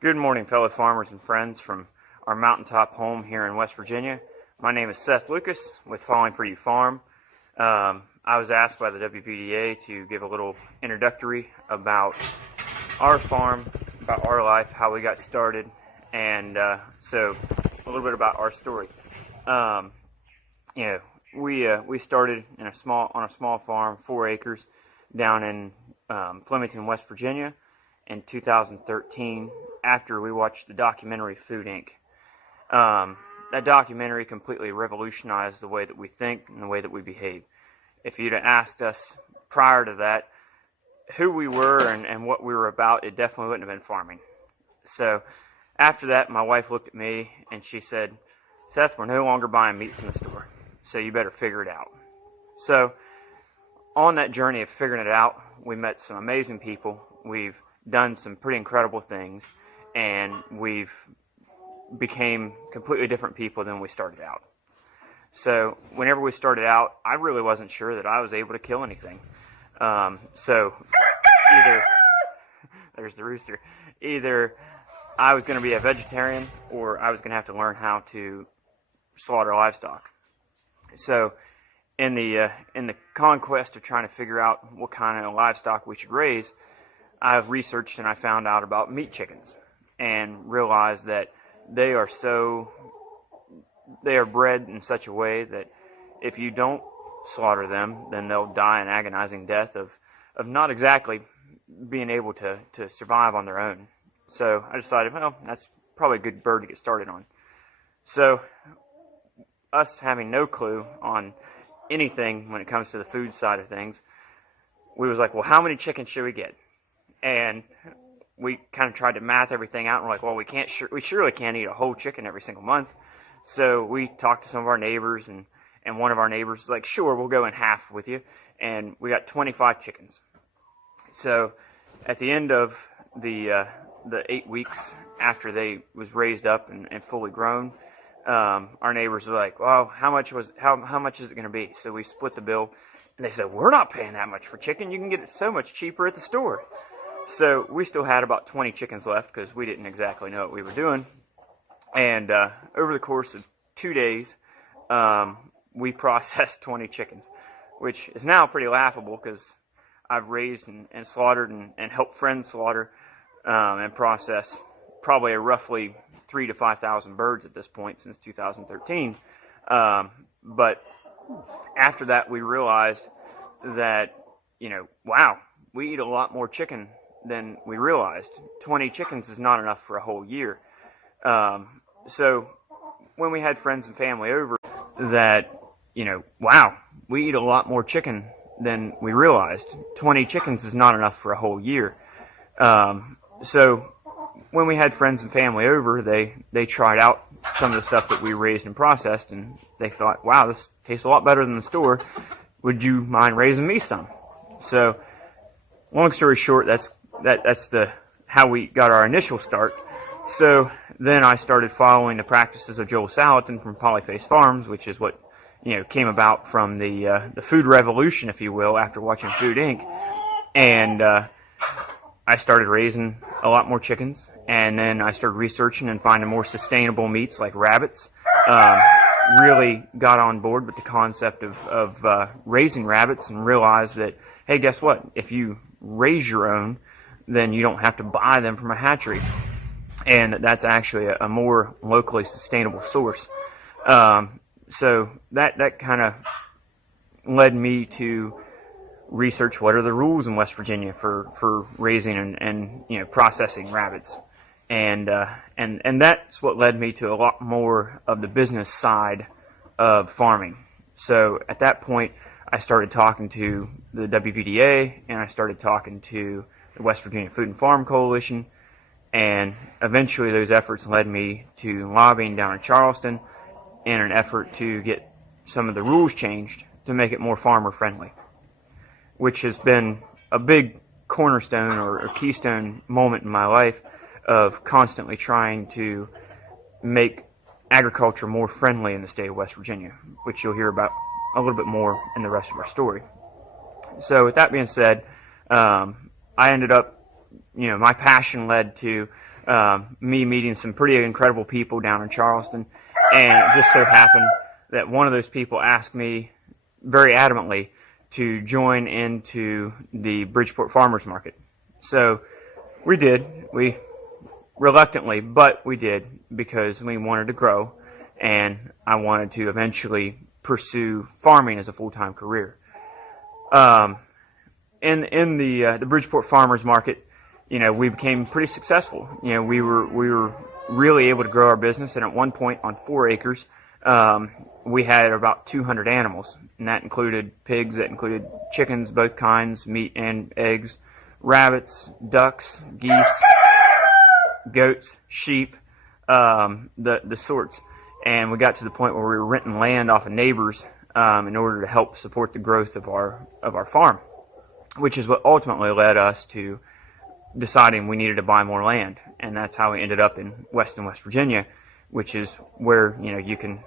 Good morning, fellow farmers and friends from our mountaintop home here in West Virginia. My name is Seth Lucas with Falling For You Farm. I was asked by the WVDA to give a little introductory about our farm, about our life, how we got started, and so a little bit about our story. We started on a small farm, 4 acres, down in Flemington, West Virginia, in 2013, after we watched the documentary Food Inc. That documentary completely revolutionized the way that we think and the way that we behave. If you'd have asked us prior to that who we were and what we were about, it definitely wouldn't have been farming. So after that, my wife looked at me and she said, "Seth, we're no longer buying meat from the store, so you better figure it out." So on that journey of figuring it out, we met some amazing people. We've done some pretty incredible things, and we've became completely different people than we started out. So whenever we started out, I really wasn't sure that I was able to kill anything. So either there's the rooster. Either I was going to be a vegetarian, or I was going to have to learn how to slaughter livestock. So in the conquest of trying to figure out what kind of livestock we should raise, I've researched and I found out about meat chickens and realized that they are bred in such a way that if you don't slaughter them, then they'll die an agonizing death of not exactly being able to survive on their own. So I decided, well, that's probably a good bird to get started on. So us having no clue on anything when it comes to the food side of things, we was like, well, how many chickens should we get? And we kind of tried to math everything out, and we're like, well, we surely can't eat a whole chicken every single month. So we talked to some of our neighbors, and one of our neighbors was like, sure, we'll go in half with you. And we got 25 chickens. So at the end of the 8 weeks after they was raised up and fully grown, our neighbors were like, well, how much is it going to be? So we split the bill, and they said, we're not paying that much for chicken. You can get it so much cheaper at the store. So we still had about 20 chickens left because we didn't exactly know what we were doing. And over the course of 2 days, we processed 20 chickens, which is now pretty laughable because I've raised and slaughtered and helped friends slaughter and process probably a roughly 3,000 to 5,000 birds at this point since 2013. But after that, we realized that, wow, we eat a lot more chicken than we realized. 20 chickens is not enough for a whole year. So when we had friends and family over, that, wow, we eat a lot more chicken than we realized. 20 chickens is not enough for a whole year. So when we had friends and family over, they tried out some of the stuff that we raised and processed, and they thought, wow, this tastes a lot better than the store. Would you mind raising me some? So long story short, that's how we got our initial start. So then I started following the practices of Joel Salatin from Polyface Farms, which is what came about from the food revolution, if you will, after watching Food Inc. And I started raising a lot more chickens, and then I started researching and finding more sustainable meats like rabbits. Really got on board with the concept of raising rabbits, and realized that, hey, guess what? If you raise your own, then you don't have to buy them from a hatchery, and that's actually a more locally sustainable source. So that kind of led me to research what are the rules in West Virginia for raising and processing rabbits, and that's what led me to a lot more of the business side of farming. So at that point, I started talking to the WVDA, and I started talking to the West Virginia Food and Farm Coalition, and eventually those efforts led me to lobbying down in Charleston in an effort to get some of the rules changed to make it more farmer friendly, which has been a big cornerstone or keystone moment in my life of constantly trying to make agriculture more friendly in the state of West Virginia, which you'll hear about a little bit more in the rest of our story. So with that being said, I ended up my passion led to me meeting some pretty incredible people down in Charleston, and it just so happened that one of those people asked me very adamantly to join into the Bridgeport Farmers Market. So we did. We reluctantly, but we did, because we wanted to grow, and I wanted to eventually pursue farming as a full-time career. In the Bridgeport Farmers Market, we became pretty successful. We were really able to grow our business, and at one point on 4 acres, we had about 200 animals, and that included pigs, that included chickens, both kinds, meat and eggs, rabbits, ducks, geese, goats, sheep, the sorts. And we got to the point where we were renting land off of neighbors in order to help support the growth of our farm, which is what ultimately led us to deciding we needed to buy more land. And that's how we ended up in Weston, West Virginia, which is where you can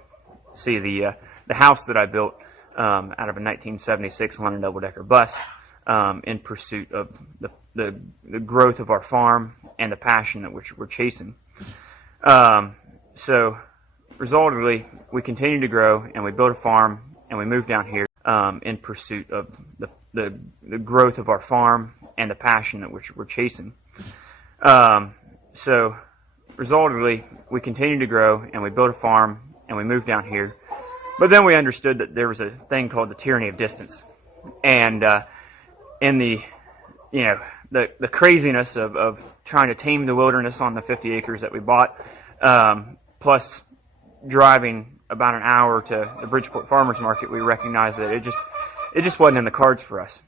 see the house that I built out of a 1976 London double-decker bus in pursuit of the growth of our farm and the passion that we're chasing. So resultantly, we continued to grow, and we built a farm, and we moved down here in pursuit of the growth of our farm and the passion that we're chasing. So resultantly, we continued to grow, and we built a farm, and we moved down here. But then we understood that there was a thing called the tyranny of distance, and in the craziness of trying to tame the wilderness on the 50 acres that we bought, plus driving about an hour to the Bridgeport Farmers Market, we recognized that it just wasn't in the cards for us.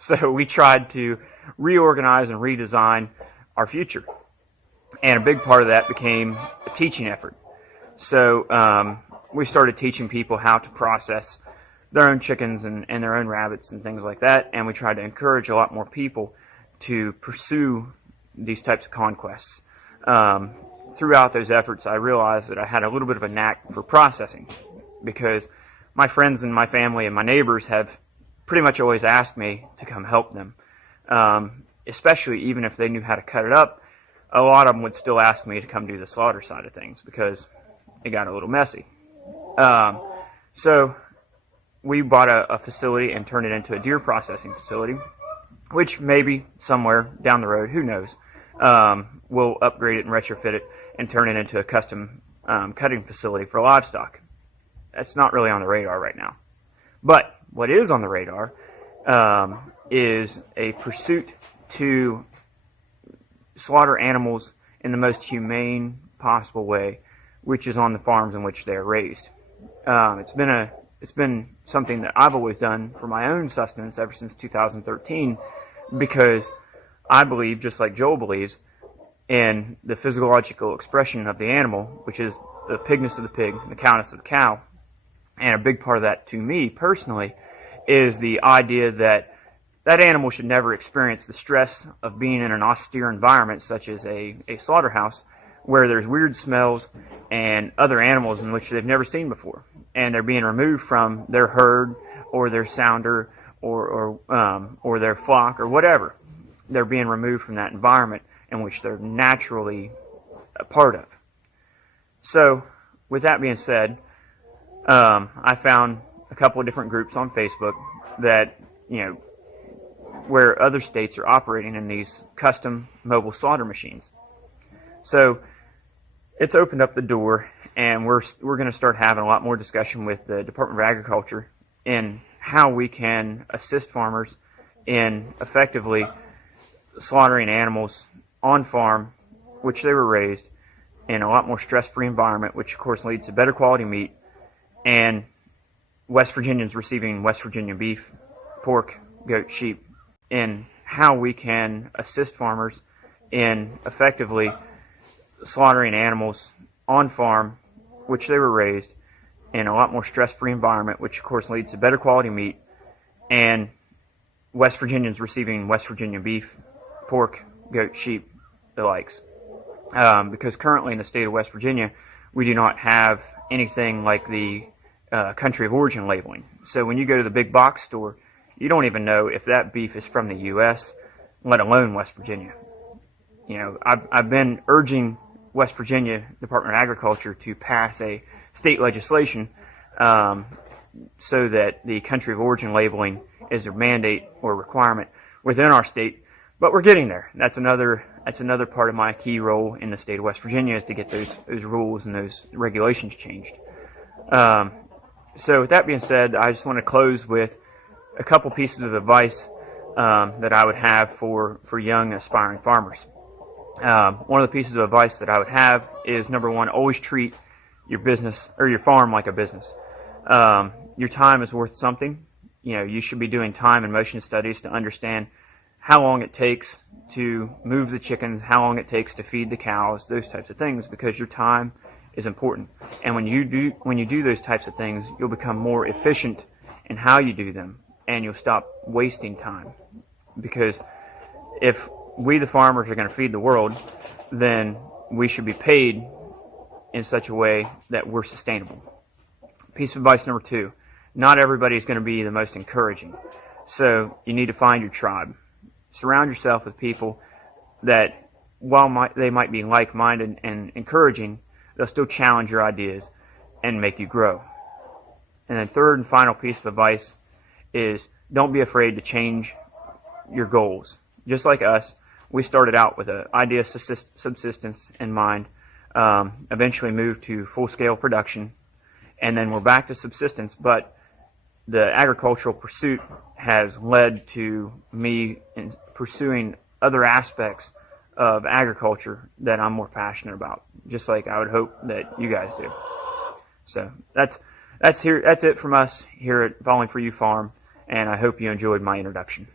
So we tried to reorganize and redesign our future, and a big part of that became a teaching effort. So we started teaching people how to process their own chickens and their own rabbits and things like that, and we tried to encourage a lot more people to pursue these types of conquests. Throughout those efforts, I realized that I had a little bit of a knack for processing, because my friends and my family and my neighbors have pretty much always asked me to come help them, especially even if they knew how to cut it up. A lot of them would still ask me to come do the slaughter side of things, because it got a little messy. So we bought a facility and turned it into a deer processing facility, which maybe somewhere down the road, who knows, we'll upgrade it and retrofit it and turn it into a custom cutting facility for livestock. That's not really on the radar right now. But what is on the radar is a pursuit to slaughter animals in the most humane possible way, which is on the farms in which they are raised. It's been something that I've always done for my own sustenance ever since 2013, because I believe, just like Joel believes, in the physiological expression of the animal, which is the pigness of the pig, the cowness of the cow. And a big part of that, to me personally, is the idea that that animal should never experience the stress of being in an austere environment such as a slaughterhouse, where there's weird smells and other animals in which they've never seen before, and they're being removed from their herd or their sounder or their flock or whatever. They're being removed from that environment in which they're naturally a part of. So, with that being said, I found a couple of different groups on Facebook that, where other states are operating in these custom mobile slaughter machines. So it's opened up the door, and we're going to start having a lot more discussion with the Department of Agriculture in how we can assist farmers in effectively slaughtering animals on farm, which they were raised, in a lot more stress-free environment, which of course leads to better quality meat, and West Virginians receiving West Virginia beef, pork, goat, sheep, in how we can assist farmers in effectively slaughtering animals on farm, which they were raised, in a lot more stress-free environment, which of course leads to better quality meat, and West Virginians receiving West Virginia beef, pork, goat, sheep, the likes. Because currently in the state of West Virginia, we do not have anything like the country of origin labeling. So when you go to the big box store, you don't even know if that beef is from the U.S., let alone West Virginia. I've been urging West Virginia Department of Agriculture to pass a state legislation so that the country of origin labeling is a mandate or requirement within our state. But we're getting there. That's another part of my key role in the state of West Virginia, is to get those rules and those regulations changed. So with that being said, I just want to close with a couple pieces of advice that I would have for young aspiring farmers. One of the pieces of advice that I would have is, number one, always treat your business or your farm like a business. Your time is worth something. You should be doing time and motion studies to understand how long it takes to move the chickens, how long it takes to feed the cows, those types of things, because your time is important. And when you do those types of things, you'll become more efficient in how you do them, and you'll stop wasting time. Because if we, the farmers, are going to feed the world, then we should be paid in such a way that we're sustainable. Piece of advice number two: not everybody is going to be the most encouraging. So you need to find your tribe. Surround yourself with people that, while they might be like-minded and encouraging, they'll still challenge your ideas and make you grow. And then third and final piece of advice is, don't be afraid to change your goals. Just like us, we started out with an idea of subsistence in mind, eventually moved to full-scale production, and then we're back to subsistence. But the agricultural pursuit has led to me in pursuing other aspects of agriculture that I'm more passionate about, just like I would hope that you guys do. So that's it from us here at Falling For You Farm, and I hope you enjoyed my introduction.